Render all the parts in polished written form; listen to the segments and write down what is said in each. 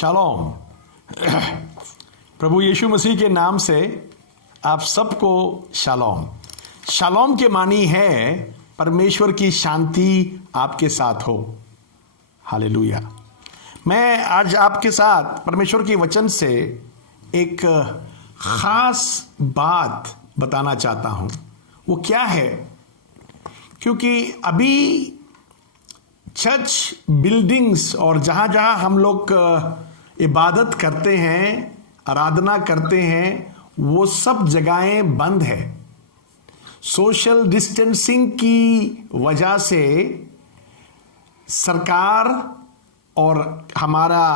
Shalom. प्रभु यीशु मसीह के नाम से आप सबको शालोम। शालोम के मानी है परमेश्वर की शांति आपके साथ हो। हालेलुया। मैं आज आपके साथ परमेश्वर के वचन से एक खास बात बताना चाहता हूं। वो क्या है? क्योंकि अभी चर्च बिल्डिंग्स और जहाँ जहाँ हम लोग इबादत करते हैं, आराधना करते हैं, वो सब जगहें बंद है। सोशल डिस्टेंसिंग की वजह से सरकार और हमारा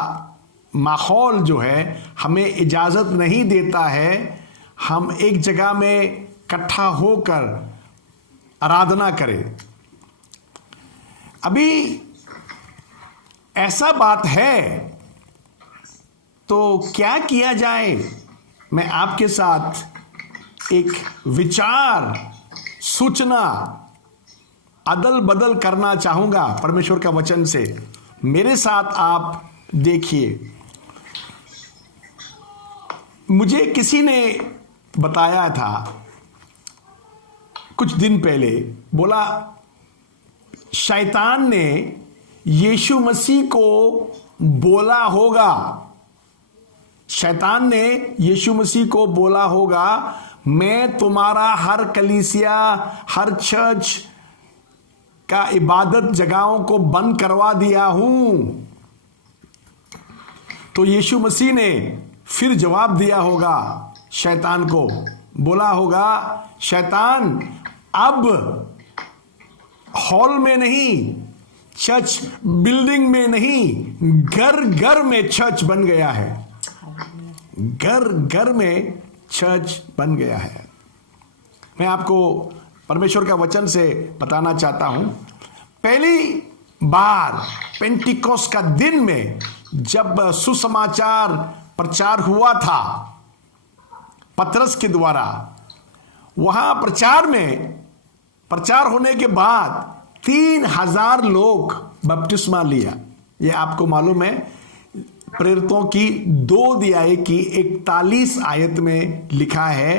माहौल जो है हमें इजाज़त नहीं देता है हम एक जगह में इकट्ठा होकर आराधना करें। अभी ऐसा बात है तो क्या किया जाए? मैं आपके साथ एक विचार, सूचना अदल बदल करना चाहूंगा परमेश्वर का वचन से। मेरे साथ आप देखिए। मुझे किसी ने बताया था कुछ दिन पहले, बोला शैतान ने यीशु मसीह को बोला होगा, शैतान ने यीशु मसीह को बोला होगा, मैं तुम्हारा हर कलीसिया, हर चर्च का इबादत जगहों को बंद करवा दिया हूं। तो यीशु मसीह ने फिर जवाब दिया होगा शैतान को, बोला होगा, शैतान अब हॉल में नहीं, चर्च बिल्डिंग में नहीं, घर घर में चर्च बन गया है। घर घर में चर्च बन गया है। मैं आपको परमेश्वर का वचन से बताना चाहता हूं। पहली बार पेंटिकोस का दिन में जब सुसमाचार प्रचार हुआ था पतरस के द्वारा, वहां प्रचार होने के बाद 3000 लोग बपतिस्मा लिया। यह आपको मालूम है, प्रेरितों की 2 अध्याय की 41 आयत में लिखा है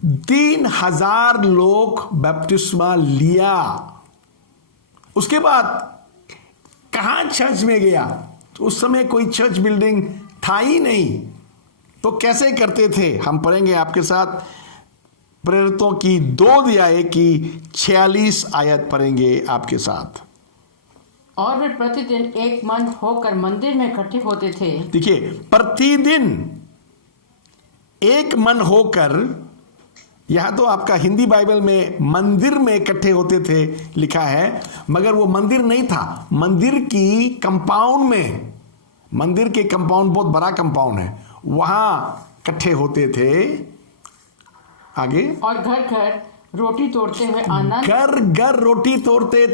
3000 लोग बपतिस्मा लिया। उसके बाद कहां चर्च में गया? तो उस समय कोई चर्च बिल्डिंग था ही नहीं। तो कैसे करते थे? हम पढ़ेंगे आपके साथ प्रेरितों की 2 अध्याय की 46 आयत पढ़ेंगे आपके साथ। और वे प्रतिदिन एक मन होकर मंदिर में इकट्ठे होते थे। देखिए, प्रतिदिन एक मन होकर, यहां तो आपका हिंदी बाइबल में मंदिर में इकट्ठे होते थे लिखा है, मगर वो मंदिर नहीं था। मंदिर की कंपाउंड में, मंदिर के कंपाउंड बहुत बड़ा कंपाउंड है, वहां इकट्ठे होते थे। आगे, और घर घर रोटी तोड़ते हुए आनंद, घर घर रोटी तोड़ते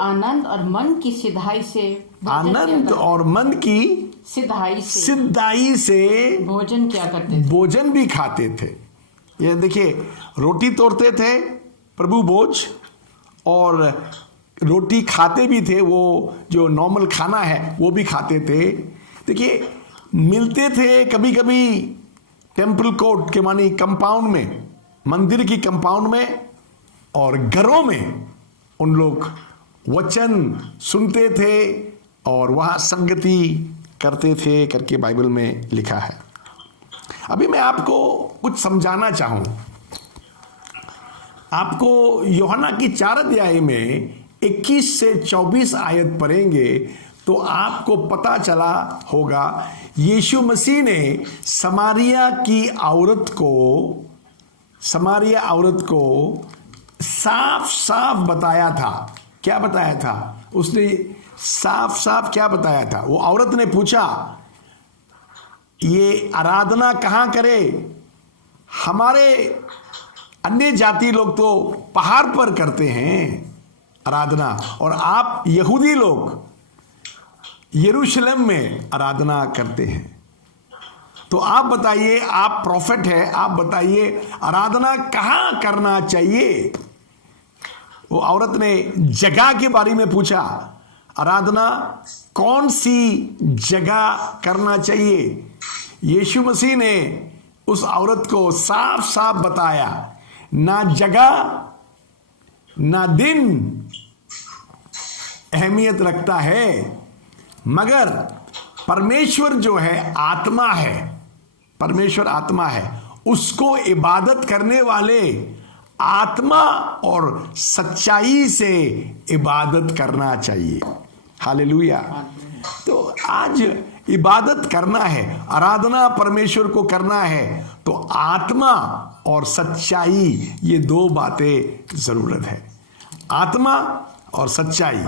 आनंद और मन की सिधाई से, आनंद और मन की सिधाई से भोजन क्या करते थे। भोजन भी खाते थे। ये देखिए, रोटी तोड़ते थे प्रभु भोज, और रोटी खाते भी थे। वो जो नॉर्मल खाना है वो भी खाते थे। देखिए, मिलते थे कभी कभी टेम्पल कोर्ट के मानी कंपाउंड में, मंदिर की कंपाउंड में, और घरों में उन लोग वचन सुनते थे और वहां संगति करते थे करके बाइबल में लिखा है। अभी मैं आपको कुछ समझाना चाहूं। आपको यूहन्ना की 4 अध्याय में 21 से 24 आयत पढ़ेंगे तो आपको पता चला होगा यीशु मसीह ने समारिया औरत को साफ साफ बताया था। क्या बताया था? उसने साफ साफ क्या बताया था? वो औरत ने पूछा, ये आराधना कहां करे? हमारे अन्य जाति लोग तो पहाड़ पर करते हैं आराधना, और आप यहूदी लोग यरूशलेम में आराधना करते हैं। तो आप बताइए, आप प्रॉफिट है, आप बताइए आराधना कहां करना चाहिए? वो औरत ने जगह के बारे में पूछा। आराधना कौन सी जगह करना चाहिए? यीशु मसीह ने उस औरत को साफ साफ बताया, ना जगह ना दिन अहमियत रखता है, मगर परमेश्वर जो है आत्मा है, परमेश्वर आत्मा है, उसको इबादत करने वाले आत्मा और सच्चाई से इबादत करना चाहिए। हालेलुया। तो आज इबादत करना है, आराधना परमेश्वर को करना है, तो आत्मा और सच्चाई, ये दो बातें जरूरत है। आत्मा और सच्चाई,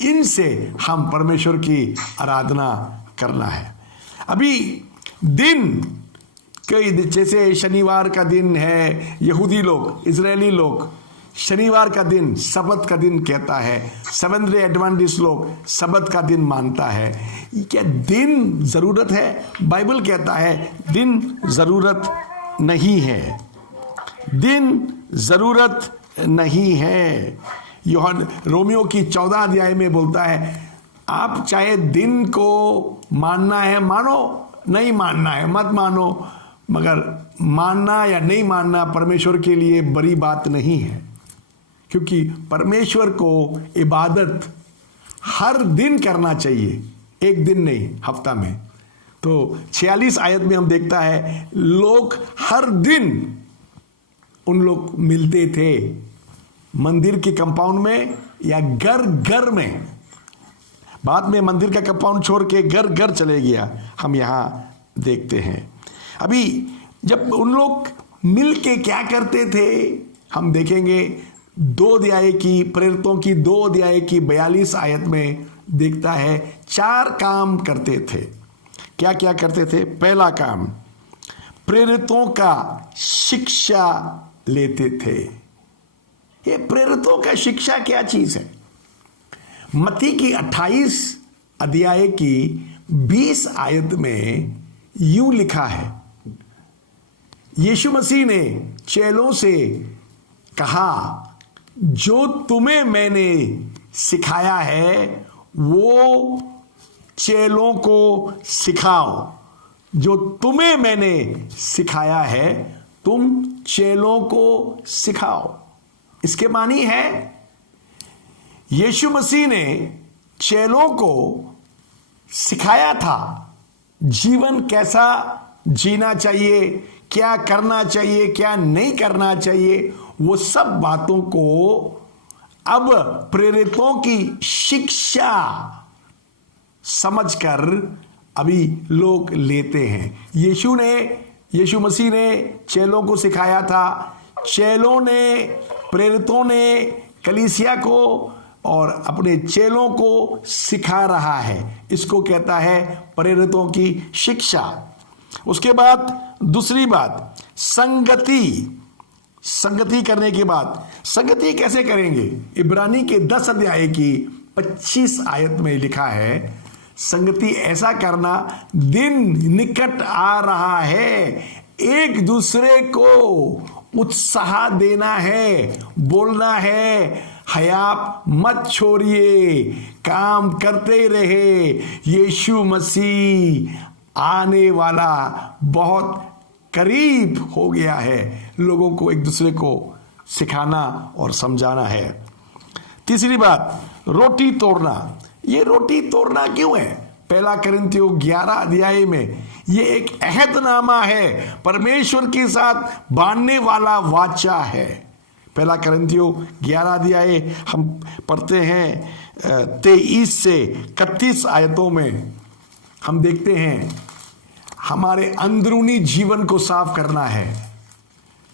इनसे हम परमेश्वर की आराधना करना है। अभी दिन कई, जैसे शनिवार का दिन है, यहूदी लोग, इजरायली लोग शनिवार का दिन सबत का दिन कहता है, सेवेंथ डे एडवेंटिस्ट लोग सबत का दिन मानता है। क्या दिन जरूरत है? बाइबल कहता है दिन जरूरत नहीं है, दिन जरूरत नहीं है। यूहन्ना रोमियो की 14 अध्याय में बोलता है, आप चाहे दिन को मानना है मानो, नहीं मानना है मत मानो, मगर मानना या नहीं मानना परमेश्वर के लिए बड़ी बात नहीं है, क्योंकि परमेश्वर को इबादत हर दिन करना चाहिए, एक दिन नहीं, हफ्ता में। तो 46 आयत में हम देखता है लोग हर दिन उन लोग मिलते थे मंदिर के कंपाउंड में या घर घर में। बाद में मंदिर का कंपाउंड छोड़ के घर घर चले गया, हम यहां देखते हैं। अभी जब उन लोग मिल के क्या करते थे, हम देखेंगे 2 अध्याय की, प्रेरितों की 2 अध्याय की 42 आयत में देखता है 4 काम करते थे। क्या क्या करते थे? पहला काम, प्रेरितों का शिक्षा लेते थे। ये प्रेरितों का शिक्षा क्या चीज है? मत्ती की 28 अध्याय की 20 आयत में यूं लिखा है, यीशु मसीह ने चेलों से कहा, जो तुम्हें मैंने सिखाया है वो चेलों को सिखाओ। जो तुम्हें मैंने सिखाया है तुम चेलों को सिखाओ। इसके मानी है यीशु मसीह ने चेलों को सिखाया था जीवन कैसा जीना चाहिए, क्या करना चाहिए, क्या नहीं करना चाहिए। वो सब बातों को अब प्रेरितों की शिक्षा समझकर अभी लोग लेते हैं। यीशु मसीह ने चेलों को सिखाया था, चेलों ने, प्रेरितों ने कलीसिया को और अपने चेलों को सिखा रहा है। इसको कहता है प्रेरितों की शिक्षा। उसके बाद दूसरी बात, संगति करने के बाद, संगति कैसे करेंगे? इब्रानी के 10 अध्याय की 25 आयत में लिखा है, संगति ऐसा करना, दिन निकट आ रहा है, एक दूसरे को उत्साह देना है, बोलना है, हया मत छोड़िए, काम करते रहे, यीशु मसीह आने वाला बहुत करीब हो गया है। लोगों को एक दूसरे को सिखाना और समझाना है। तीसरी बात, रोटी तोड़ना। ये रोटी तोड़ना क्यों है? 1 कोरिन्थियों 11 अध्याय में ये एक अहदनामा है, परमेश्वर के साथ बांधने वाला वाचा है। 1 कोरिन्थियों 11 अध्याय हम पढ़ते हैं 23 से 31 आयतों में हम देखते हैं हमारे अंदरूनी जीवन को साफ करना है,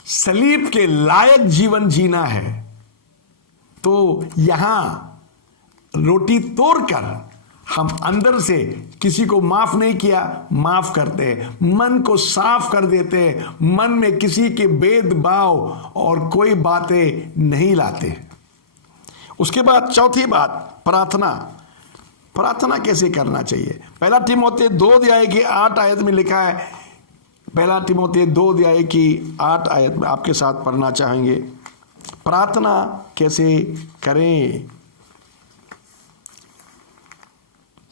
सलीब के लायक जीवन जीना है। तो यहां रोटी तोड़कर हम अंदर से किसी को माफ नहीं किया, माफ करते हैं, मन को साफ कर देते हैं, मन में किसी के भेदभाव और कोई बातें नहीं लाते। उसके बाद चौथी बात, प्रार्थना कैसे करना चाहिए? 1 तीमुथियुस 2 अध्याय की 8 आयत में लिखा है, 1 तीमुथियुस 2 अध्याय की 8 आयत में आपके साथ पढ़ना चाहेंगे। प्रार्थना कैसे करें?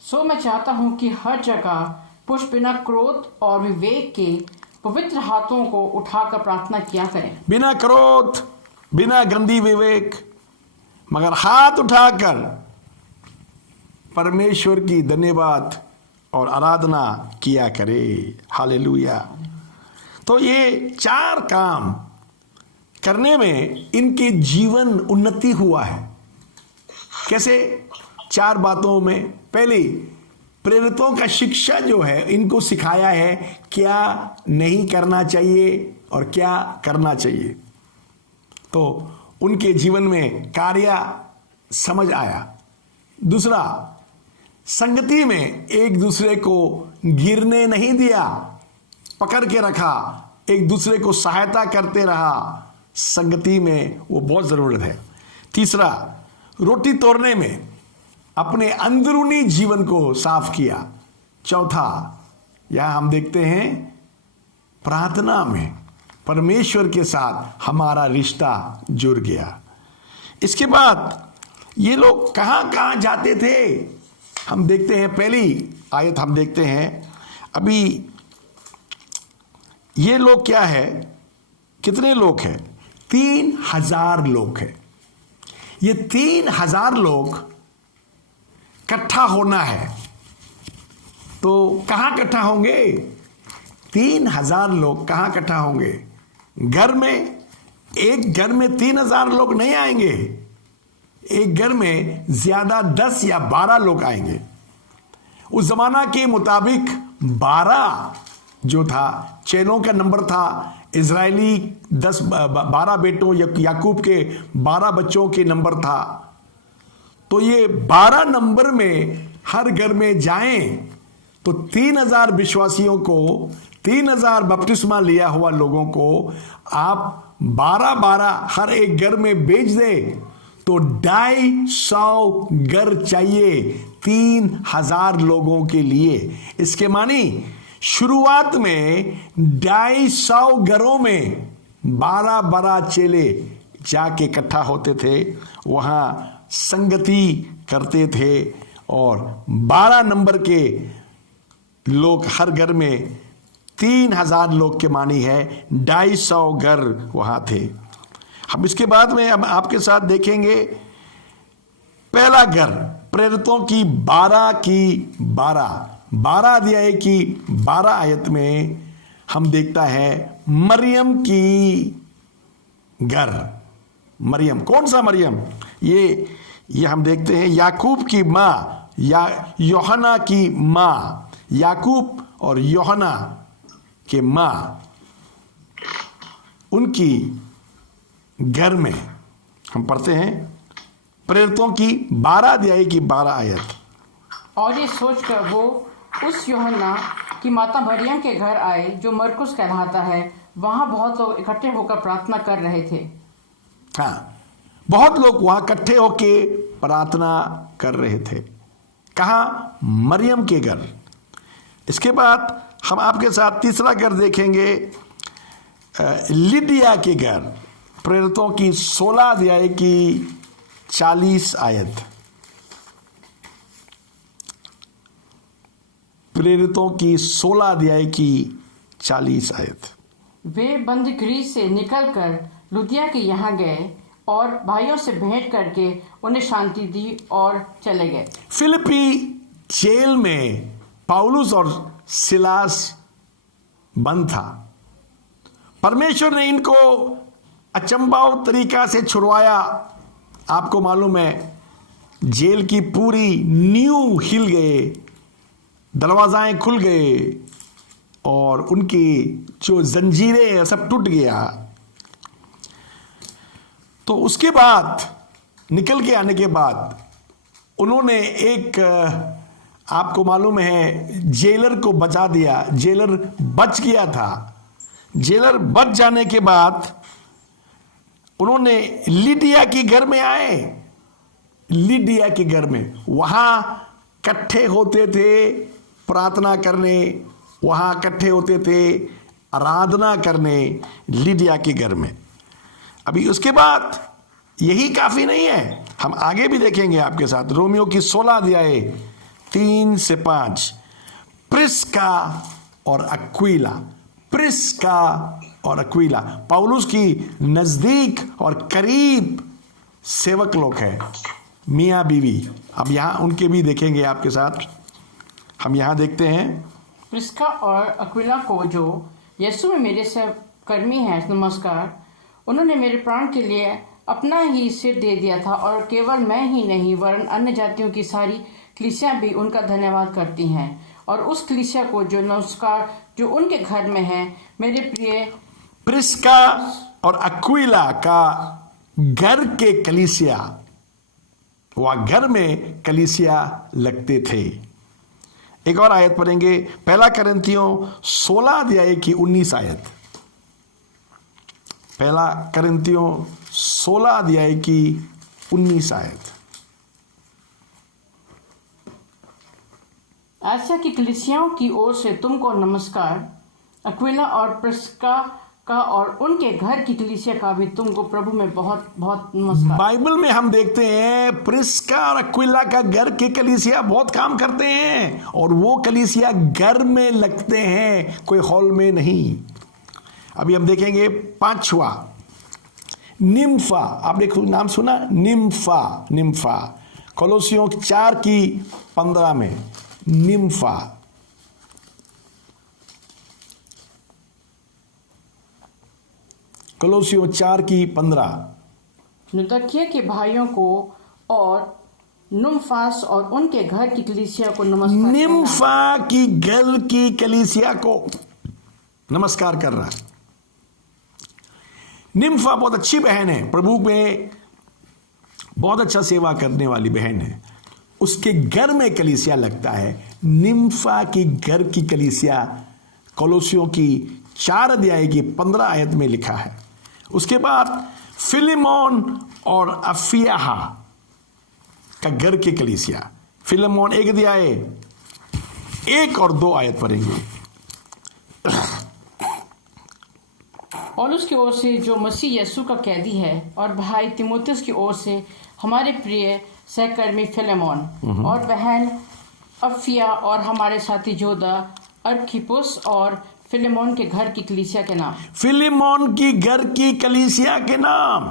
सो मैं चाहता हूँ कि हर जगह पुरुष बिना क्रोध और विवेक के पवित्र हाथों को उठाकर प्रार्थना किया करें। बिना क्रोध, बिना गंदी विवेक, मगर हाथ उठाकर परमेश्वर की धन्यवाद और आराधना किया करे। हालेलुया। तो ये 4 काम करने में इनके जीवन उन्नति हुआ है। कैसे? 4 बातों में। पहली, प्रेरितों का शिक्षा जो है इनको सिखाया है क्या नहीं करना चाहिए और क्या करना चाहिए। तो उनके जीवन में कार्य समझ आया। दूसरा, संगति में एक दूसरे को गिरने नहीं दिया, पकड़ के रखा, एक दूसरे को सहायता करते रहा। संगति में वो बहुत जरूरत है। तीसरा, रोटी तोड़ने में अपने अंदरूनी जीवन को साफ किया। चौथा, यह हम देखते हैं प्रार्थना में परमेश्वर के साथ हमारा रिश्ता जुड़ गया। इसके बाद ये लोग कहां कहां जाते थे हम देखते हैं। पहली आयत हम देखते हैं। अभी ये लोग क्या है, कितने लोग हैं? 3000 लोग हैं। ये 3000 लोग इकट्ठा होना है। तो कहां इकट्ठा होंगे? 3000 लोग कहां इकट्ठा होंगे? घर में। एक घर में 3000 लोग नहीं आएंगे। एक घर में ज्यादा 10 या 12 लोग आएंगे। उस जमाना के मुताबिक 12 जो था, चेलों का नंबर था। इजरायली 12 बेटों याकूब के 12 बच्चों के नंबर था। तो ये 12 नंबर में हर घर में जाएं तो 3000 विश्वासियों को, 3000 बपतिस्मा लिया हुआ लोगों को आप 12-12 हर एक घर में भेज दे तो 250 घर चाहिए 3000 लोगों के लिए। इसके मानी शुरुआत में 250 घरों में 12-12 चेले जाके इकट्ठा होते थे, वहां संगति करते थे और 12 नंबर के लोग हर घर में 3000 लोग के मानी है 250 घर वहां थे। हम इसके बाद में हम आपके साथ देखेंगे पहला घर, प्रेरितों की 12 अध्याय की 12 आयत में हम देखता है मरियम की घर। मरियम, कौन सा मरियम? ये हम देखते हैं याकूब की माँ, या यूहन्ना की माँ, याकूब और यूहन्ना के माँ, उनकी घर में हम पढ़ते हैं प्रेरितों की 12 अध्याय की 12 आयत। और ये सोचकर वो उस यूहन्ना की माता मरियम के घर आए जो मरकुस कहलाता है। वहां बहुत लोग इकट्ठे होकर प्रार्थना कर रहे थे। हाँ, बहुत लोग वहां इकट्ठे होके प्रार्थना कर रहे थे। कहाँ? मरियम के घर। इसके बाद हम आपके साथ तीसरा घर देखेंगे, लिडिया के घर, प्रेरितों की 16 अध्याय की 40 आयत। प्रेरितों की 16 अध्याय की 40 आयत। वे बंदगृह से निकलकर लुदिया के यहाँ गए और भाइयों से भेंट करके उन्हें शांति दी और चले गए। फिलिपी जेल में पौलुस और सिलास बंद था। परमेश्वर ने इनको अचंभाव तरीका से छुड़वाया। आपको मालूम है, जेल की पूरी नींव हिल गए, दरवाजाएं खुल गए और उनकी जो जंजीरें सब टूट गया। तो उसके बाद निकल के आने के बाद उन्होंने एक, आपको मालूम है, जेलर को बचा दिया। जेलर बच गया था। जेलर बच जाने के बाद उन्होंने लिडिया के घर में आए। लिडिया के घर में वहां इकट्ठे होते थे प्रार्थना करने, वहां इकट्ठे होते थे आराधना करने, लिडिया के घर में। अभी उसके बाद यही काफी नहीं है, हम आगे भी देखेंगे आपके साथ। रोमियो की 16 अध्याय 3 से 5, प्रिस्का और अक्विला। प्रिस्का और अक्विला पौलुस की नजदीक और करीब सेवक लोग हैं, मियाँ बीवी। अब यहाँ उनके भी देखेंगे आपके साथ। हम यहाँ देखते हैं, प्रिस्का और अक्विला को जो यीशु में मेरे सहकर्मी हैं, नमस्कार। उन्होंने मेरे प्राण के लिए अपना ही सिर दे दिया था, और केवल मैं ही नहीं वरन अन्य जातियों की सारी कलीसियां भी उनका धन्यवाद करती हैं। और उस कलीसिया को जो नमस्कार जो उनके घर में है। मेरे प्रिय प्रिस्का और अक्विला का घर के कलीसिया, वह घर में कलीसिया लगते थे। एक और आयत पढ़ेंगे, 1 कोरिन्थियों 16 अध्याय की 19 आयत। 1 कोरिन्थियों 16 अध्याय की 19 आयत। आसिया की कलीसियाओं की ओर से तुमको नमस्कार। अक्विला और प्रिस्का का और उनके घर की कलीसिया का भी तुमको प्रभु में बहुत बहुत नमस्कार। बाइबल में हम देखते हैं प्रिस्का और अक्विला का घर के कलीसिया बहुत काम करते हैं, और वो कलीसिया घर में लगते हैं, कोई हॉल में नहीं। अभी हम देखेंगे 5वां, निम्फा। आपने नाम सुना, निम्फा। निम्फा कोलोसियों 4 की 15 में, निम्फा। कोलोसियों 4 की 15। नुतकिया के भाइयों को और नुम्फास और उनके घर की कलीसिया को नमस्कार। निम्फा की घर की कलीसिया को नमस्कार कर रहा है। निम्फा बहुत अच्छी बहन है, प्रभु में बहुत अच्छा सेवा करने वाली बहन है। उसके घर में कलीसिया लगता है। निम्फा की घर की कलीसिया कोलोसियों की 4 अध्याय की 15 आयत में लिखा है। उसके बाद फिलेमोन और अफियाहा का घर की कलीसिया। फिलेमोन 1 अध्याय 1 और 2 आयत पढ़ेंगे। पौलुस की ओर से जो मसीह यीशु का कैदी है, और भाई तिमोथियस की ओर से हमारे प्रिय सहकर्मी फिलेमोन और बहन अफिया, और हमारे साथी जोदा अर्खिपुस और फिलेमोन के घर की कलीसिया के नाम। फिलेमोन की घर की कलीसिया के नाम,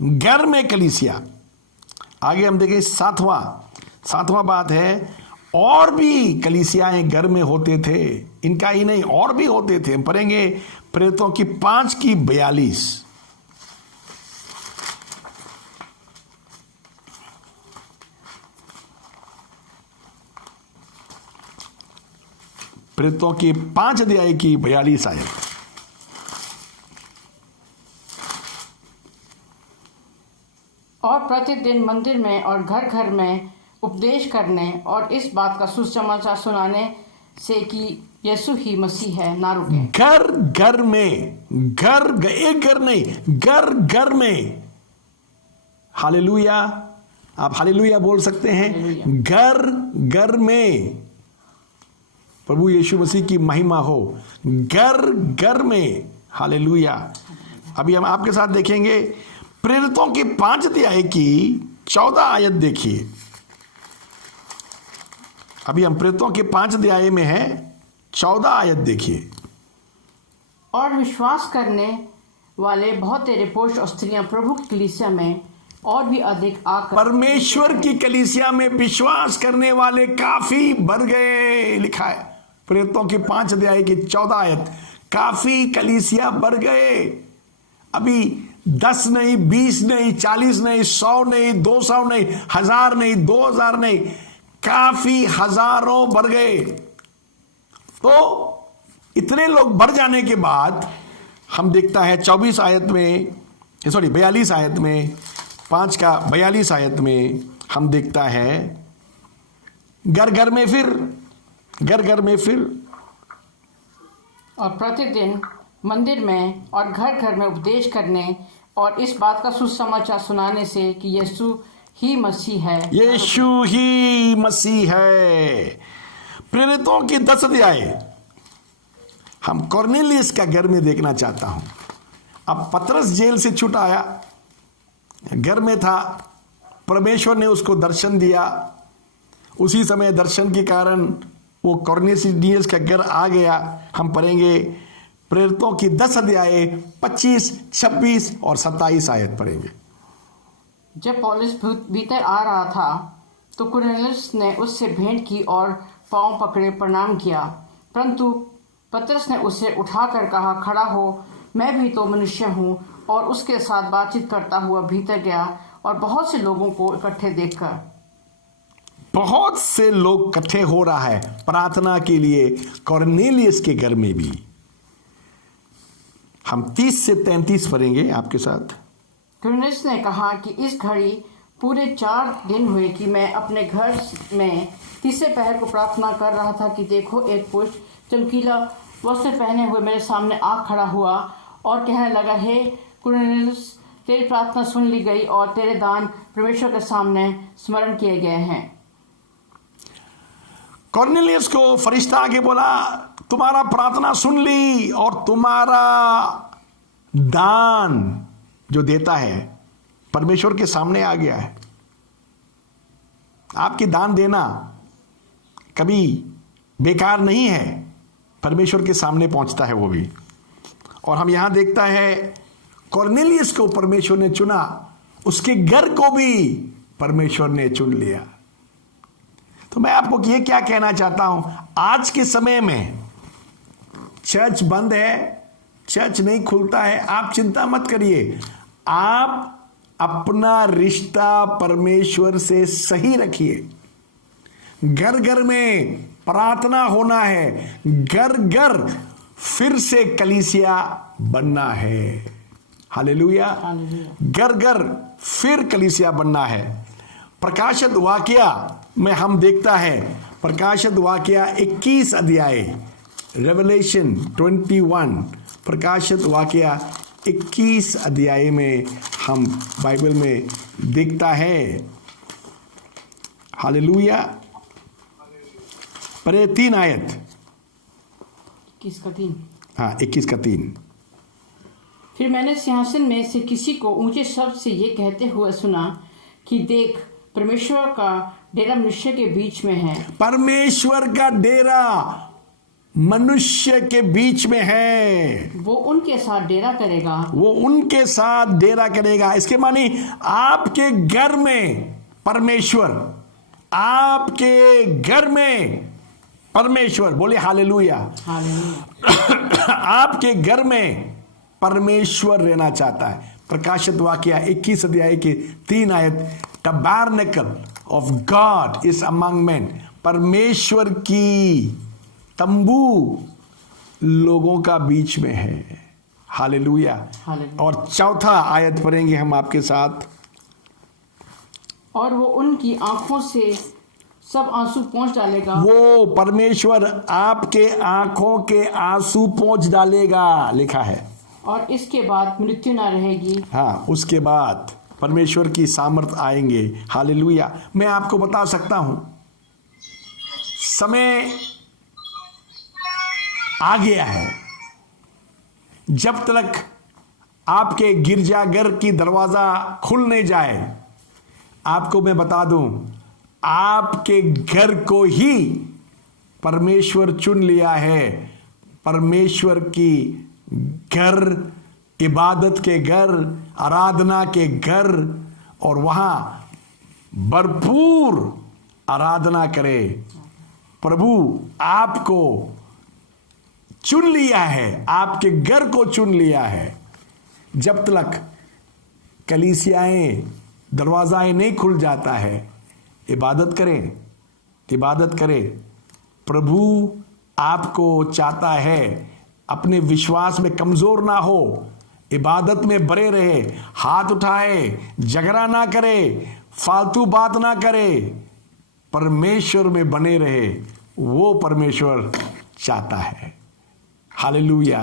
घर में कलीसिया। आगे हम देखें 7वां बात है, और भी कलीसियाएं घर में होते थे। इनका ही नहीं, और भी होते थे। हम पढ़ेंगे प्रेरितों की 5 की 42। प्रेरितों की 5 अध्याय की 42 आयत। और प्रतिदिन मंदिर में और घर घर में उपदेश करने और इस बात का सुसमाचार सुनाने से कि यीशु ही मसीह है, ना रुके। घर घर में, घर एक घर नहीं, घर घर में। हालेलुया। आप हालेलुया बोल सकते हैं। घर घर में प्रभु यीशु मसीह की महिमा हो, घर घर में। हालेलुया। अभी हम आपके साथ देखेंगे प्रेरितों की 5 अध्याय की 14 आयत देखिए। अभी हम प्रेरितों के 5 अध्याय में है, 14 आयत देखिए। और विश्वास करने वाले बहुत तेरे पुरुष और स्त्रियां प्रभु की कलीसिया में और भी अधिक आकर परमेश्वर की कलीसिया में विश्वास करने वाले काफी बढ़ गए, लिखा है प्रेरितों की 5 अध्याय की 14 आयत। काफी कलीसिया बढ़ गए। अभी 10 नहीं, 20 नहीं, 40 नहीं, 100 नहीं, 200 नहीं, 1000 नहीं, 2000 नहीं, काफी हजारों बढ़ गए। तो इतने लोग बढ़ जाने के बाद हम देखता है 24 आयत में, 42 आयत में, 5 का 42 आयत में हम देखता है घर घर में फिर, घर घर में फिर, और प्रतिदिन मंदिर में और घर घर में उपदेश करने और इस बात का सुसमाचार सुनाने से कि यीशु ही मसीह है, यीशु ही मसीह है। प्रेरितों की 10 अध्याय हम कॉर्नेलियस का घर में देखना चाहता हूं। अब पतरस जेल से छूट आया, घर में था, परमेश्वर ने उसको दर्शन दिया, उसी समय दर्शन के कारण वो कॉर्नेलियस का घर आ गया। हम पढ़ेंगे प्रेरितों की 10 अध्याय 25, 26 और 27 आयत पढ़ेंगे। जब पौलुस भीतर आ रहा था तो कुरनेलियुस ने उससे भेंट की और पांव पकड़े प्रणाम किया, परंतु पतरस ने उसे उठाकर कहा, खड़ा हो, मैं भी तो मनुष्य हूँ। और उसके साथ बातचीत करता हुआ भीतर गया और बहुत से लोगों को इकट्ठे देखकर, बहुत से लोग इकट्ठे हो रहा है प्रार्थना के लिए कॉर्नेलियस के घर में भी। हम 30 से 33 पढ़ेंगे आपके साथ। कुरनेलियुस ने कहा कि इस घड़ी पूरे 4 दिन हुए कि मैं अपने घर में तीसरे पहर को प्रार्थना कर रहा था कि देखो, एक पुरुष चमकीला वस्त्र पहने हुए मेरे सामने आ खड़ा हुआ और कहने लगा, हे कुरनेलियुस, तेरी प्रार्थना सुन ली गई और तेरे दान परमेश्वर के सामने स्मरण किए गए हैं। कॉर्नेलियस को फरिश्ता आके बोला, तुम्हारा प्रार्थना सुन ली और तुम्हारा दान जो देता है परमेश्वर के सामने आ गया है। आपके दान देना कभी बेकार नहीं है, परमेश्वर के सामने पहुंचता है वो भी। और हम यहां देखता है कॉर्नेलियस को परमेश्वर ने चुना, उसके घर को भी परमेश्वर ने चुन लिया। तो मैं आपको ये क्या कहना चाहता हूं, आज के समय में चर्च बंद है, चर्च नहीं खुलता है, आप चिंता मत करिए। आप अपना रिश्ता परमेश्वर से सही रखिए। घर घर में प्रार्थना होना है, घर घर फिर से कलीसिया बनना है। हालेलुया। घर घर फिर कलीसिया बनना है। प्रकाशित वाकया में हम देखता है, प्रकाशित वाकया 21 अध्याय, रेवलेशन 21, प्रकाशित वाकया 21 अध्याय में हम बाइबल में देखता है। हालेलुया। पर 3 आयत, 21 का 3। हाँ 21 का 3। फिर मैंने सिंहासन में से किसी को ऊंचे शब्द से ये कहते हुए सुना कि देख, परमेश्वर का डेरा मनुष्य के बीच में है। परमेश्वर का डेरा मनुष्य के बीच में है। वो उनके साथ डेरा करेगा। वो उनके साथ डेरा करेगा। इसके मानी आपके घर में परमेश्वर, आपके घर में परमेश्वर, बोले हालेलुया। आपके घर में परमेश्वर रहना चाहता है। प्रकाशित वाकया 21 अध्याय के 3 आयत, tabernacle of God is among main, परमेश्वर की तंबू लोगों का बीच में है। हालेलुया। और 4था आयत पढ़ेंगे हम आपके साथ। और वो उनकी आंखों से सब आंसू पोंछ डालेगा। वो परमेश्वर आपके आंखों के आंसू पोंछ डालेगा, लिखा है। और इसके बाद मृत्यु ना रहेगी। हाँ, उसके बाद परमेश्वर की सामर्थ आएंगे। हालेलुया। मैं आपको बता सकता हूं, समय आ गया है, जब तक आपके गिरजाघर की दरवाजा खुल नहीं जाए, आपको मैं बता दूं, आपके घर को ही परमेश्वर चुन लिया है। परमेश्वर की घर, इबादत के घर, आराधना के घर, और वहां भरपूर आराधना करे। प्रभु आपको चुन लिया है, आपके घर को चुन लिया है। जब तक कलीसियाएं, दरवाजाएं नहीं खुल जाता है, इबादत करें, इबादत करें। प्रभु आपको चाहता है, अपने विश्वास में कमजोर ना हो, इबादत में बड़े रहे, हाथ उठाए, झगड़ा ना करे, फालतू बात ना करे, परमेश्वर में बने रहे। वो परमेश्वर चाहता है। हालेलुया।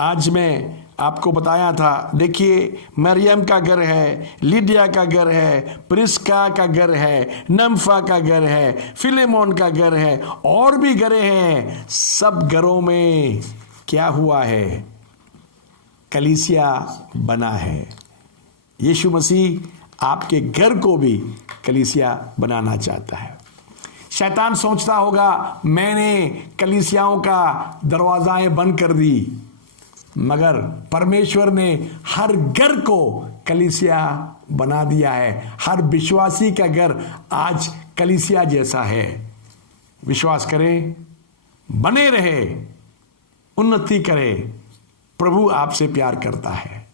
आज मैं आपको बताया था, देखिए मरियम का घर है, लिडिया का घर है, प्रिस्का का घर है, नम्फा का घर है, फिलेमोन का घर है, और भी घरें हैं। सब घरों में क्या हुआ है? कलीसिया बना है। यीशु मसीह आपके घर को भी कलीसिया बनाना चाहता है। शैतान सोचता होगा मैंने कलीसियाओं का दरवाजाएं बंद कर दी, मगर परमेश्वर ने हर घर को कलीसिया बना दिया है। हर विश्वासी का घर आज कलीसिया जैसा है। विश्वास करें, बने रहे, उन्नति करें। प्रभु आपसे प्यार करता है।